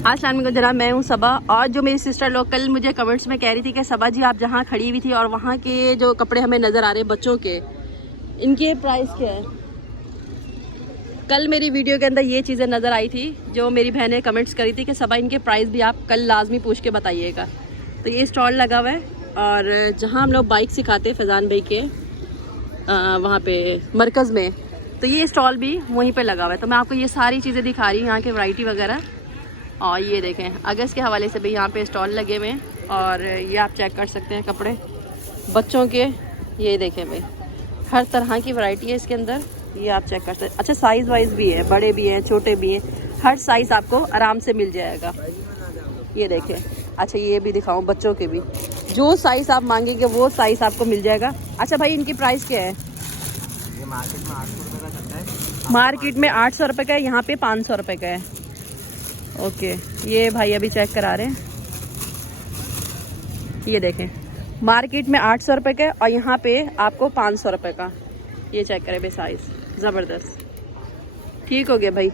अस्सलाम वालेकुम जनाब, मैं हूँ सबा। और जो मेरी सिस्टर लोग कल मुझे कमेंट्स में कह रही थी कि सबा जी आप जहाँ खड़ी हुई थी और वहाँ के जो कपड़े हमें नज़र आ रहे हैं बच्चों के, इनके प्राइस क्या है। कल मेरी वीडियो के अंदर ये चीज़ें नज़र आई थी जो मेरी बहनें कमेंट्स करी थी कि सबा इनके प्राइस भी आप कल लाजमी पूछ के बताइएगा। तो ये स्टॉल लगा हुआ है और जहाँ हम लोग बाइक सिखाते हैं फैज़ान भाई के वहाँ पे मरकज़ में, तो ये स्टॉल भी वहीं पे लगा हुआ है। तो मैं आपको ये सारी चीज़ें दिखा रही हूँ यहाँ के वैरायटी वगैरह। और ये देखें अगस्त के हवाले से भी यहाँ पे स्टॉल लगे हुए हैं और ये आप चेक कर सकते हैं कपड़े बच्चों के। ये देखें भाई हर तरह की वैरायटी है इसके अंदर, ये आप चेक कर सकते हैं। अच्छा साइज़ वाइज भी है, बड़े भी हैं छोटे भी हैं, हर साइज़ आपको आराम से मिल जाएगा। ये देखें, अच्छा ये भी दिखाऊं बच्चों के भी, जो साइज़ आप मांगेंगे वो साइज़ आपको मिल जाएगा। अच्छा भाई इनकी प्राइस क्या है। ये मार्केट में 800 रुपये का चलता है। मार्केट में 800 रुपये का है, यहाँ पे 500 रुपये का है। ओके ये भाई अभी चेक करा रहे हैं। ये देखें मार्केट में 800 रुपये का और यहाँ पे आपको 500 रुपये का। ये चेक करें भाई साइज़ ज़बरदस्त, ठीक हो गया भाई।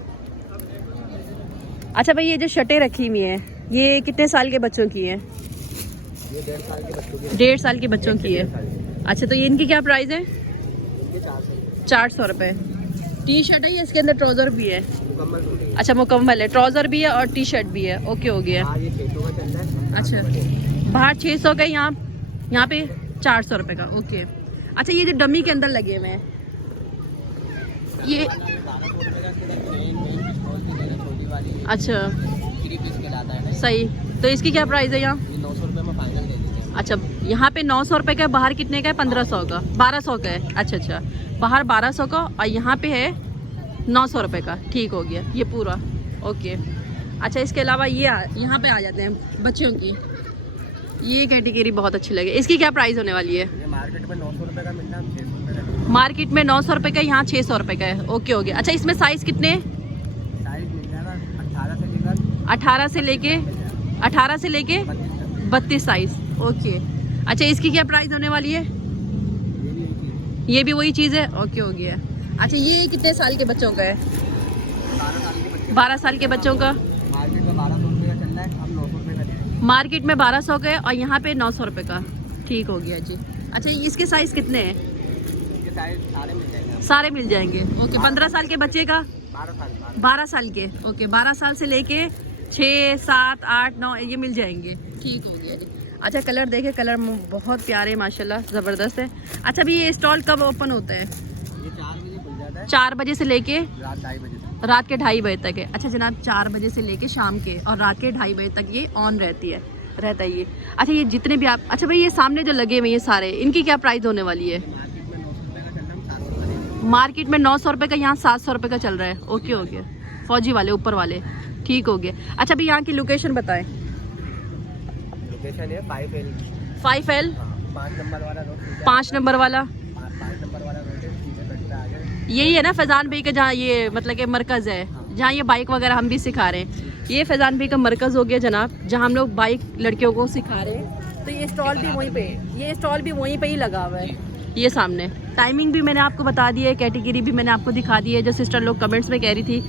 अच्छा भाई ये जो शर्टें रखी हुई हैं ये कितने साल के बच्चों की हैं। ये 1.5 साल के बच्चों की। 1.5 साल के बच्चों की है। अच्छा तो ये इनकी क्या प्राइस है। 400 रुपये। टी शर्ट है या इसके अंदर ट्राउज़र भी है। अच्छा मुकम्मल है, ट्राउज़र भी है और टी शर्ट भी है। ओके हो गया। ये 600 का चल रहा है। अच्छा बाहर 600 का, यहाँ पे 400 रुपये का। ओके अच्छा ये जो डमी के अंदर लगे हुए हैं ये, अच्छा सही, तो इसकी क्या प्राइस है यहाँ। 900 रुपये में फाइनल दे देते हैं। अच्छा यहाँ पे 900 रुपये का, बाहर कितने का है। 1500 का, 1200 का है। अच्छा बाहर 1200 का और यहाँ पे है 900 रुपये का। ठीक हो गया ये पूरा। ओके अच्छा इसके अलावा ये यहाँ पे आ जाते हैं बच्चों की, ये कैटेगरी बहुत अच्छी लगे। इसकी क्या प्राइस होने वाली है। ये मार्केट में 900 रुपये का मिलता है, 600 रुपये का। मार्केट में 900 रुपये का, यहाँ 600 रुपये का है। ओके हो गया। अच्छा इसमें साइज़ कितने। साइज मिल जाएगा 18 से लेके 32 साइज़। ओके अच्छा इसकी क्या प्राइस होने वाली है। ये भी वही चीज़ है। ओके हो गया। अच्छा ये कितने साल के बच्चों का है। 12 साल के बच्चों का। मार्केट में 1200 रुपये का चल रहा है, हम 900 रुपये का दे रहे हैं। मार्केट में 1200 का है और यहाँ पे 900 रुपये का। ठीक हो गया जी। अच्छा इसके साइज़ कितने हैं। ये साइज सारे मिल जाएंगे। सारे मिल जाएंगे। ओके 15 साल के बच्चे का। 12 साल के। ओके 12 साल से लेके 6, 7, 8, 9 ये मिल जाएंगे। ठीक हो गया जी। अच्छा कलर देखे, कलर बहुत प्यारे माशाल्लाह ज़बरदस्त है। अच्छा भी ये स्टॉल कब ओपन होता है। ये 4 बजे खुल जाता है, 4 बजे से लेके रात 2:30 बजे तक। रात के 2:30 बजे तक है। अच्छा जनाब 4 बजे से लेके शाम के और रात के 2:30 बजे तक ये ऑन रहता है ये। अच्छा ये जितने भी आप, अच्छा भाई ये सामने जो लगे हुए ये सारे, इनकी क्या प्राइस होने वाली है। मार्केट में 900 रुपये का, यहाँ 700 रुपये का चल रहा है। ओके हो गया। फौजी वाले ऊपर वाले, ठीक हो गया। अच्छा भाई यहाँ की लोकेशन बताएं। लोकेशन है 5L 5L 5 नंबर वाला रोड। 5 नंबर वाला 5 नंबर वाला रोड है, सीधे कटते आगे। यही है ना फैज़ान भाई का जहाँ ये मतलब कि मरकज़ है, जहाँ ये बाइक वगैरह हम भी सिखा रहे हैं। ये फैज़ान भाई का मरकज़ हो गया जनाब, जहाँ हम लोग बाइक लड़कियों को सिखा रहे हैं। तो ये स्टॉल भी वहीं पे, ये स्टॉल भी वहीं पे ही लगा हुआ है। ये सामने टाइमिंग भी मैंने आपको बता दी है, कैटेगरी भी मैंने आपको दिखा दी है। जो सिस्टर लोग कमेंट्स में कह रही थी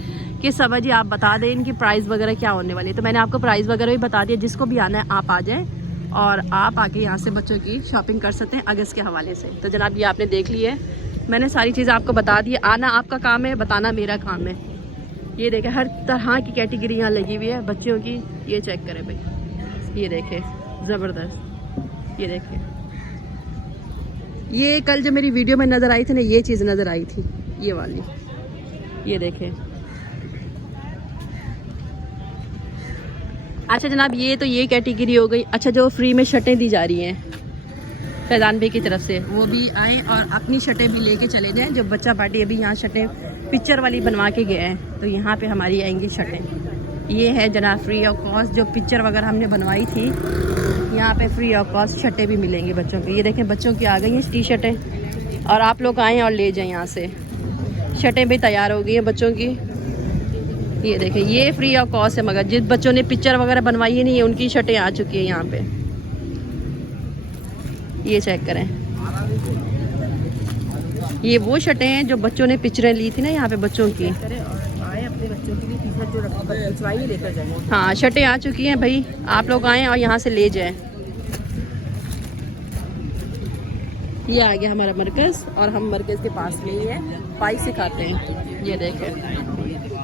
कि सबा जी आप बता दें इनकी प्राइस वगैरह क्या होने वाली है, तो मैंने आपको प्राइस वगैरह भी बता दिया। जिसको भी आना है आप आ जाएँ और आप आके यहाँ से बच्चों की शॉपिंग कर सकते हैं अगस्त के हवाले से। तो जनाब ये आपने देख ली है, मैंने सारी चीज़ें आपको बता दी है। आना आपका काम है, बताना मेरा काम है। ये देखें हर तरह की कैटेगरी यहाँ लगी हुई है बच्चियों की। ये चेक करें भाई, ये देखें ज़बरदस्त। ये देखें ये कल जो मेरी वीडियो में नज़र आई थी ना, ये चीज़ नज़र आई थी ये वाली। ये देखें। अच्छा जनाब ये तो ये कैटेगरी हो गई। अच्छा जो फ्री में शर्टें दी जा रही हैं फैज़ान भाई की तरफ से, वो भी आएँ और अपनी शर्टें भी लेके चले जाएं। जो बच्चा पार्टी अभी यहाँ शर्टें पिक्चर वाली बनवा के गए हैं, तो यहाँ पे हमारी आएंगी शर्टें। ये है जनाब फ्री ऑफ कॉस्ट, जो पिक्चर वगैरह हमने बनवाई थी यहाँ पे फ्री ऑफ कॉस्ट शर्टें भी मिलेंगी बच्चों की। ये देखें बच्चों की आ गई हैं टी शर्टें और आप लोग आएँ और ले जाएँ यहाँ से। शर्टें भी तैयार हो गई हैं बच्चों की। ये देखें ये फ्री ऑफ कॉस्ट है, मगर जिस बच्चों ने पिक्चर वगैरह बनवाई नहीं है उनकी शर्टें आ चुकी हैं यहाँ पे। ये चेक करें, ये वो शर्टें हैं जो बच्चों ने पिक्चरें ली थी ना यहाँ पे बच्चों की। आए अपने बच्चों के लिए टी शर्ट वीडियो खिंचवाइए लेकर जाएंगे। हाँ शर्टें आ चुकी हैं भाई, आप लोग आएँ और यहाँ से ले जाएं। ये आ गया हमारा मरकज़ और हम मरकज़ के पास में ही है, पाई सिखाते हैं। ये देखें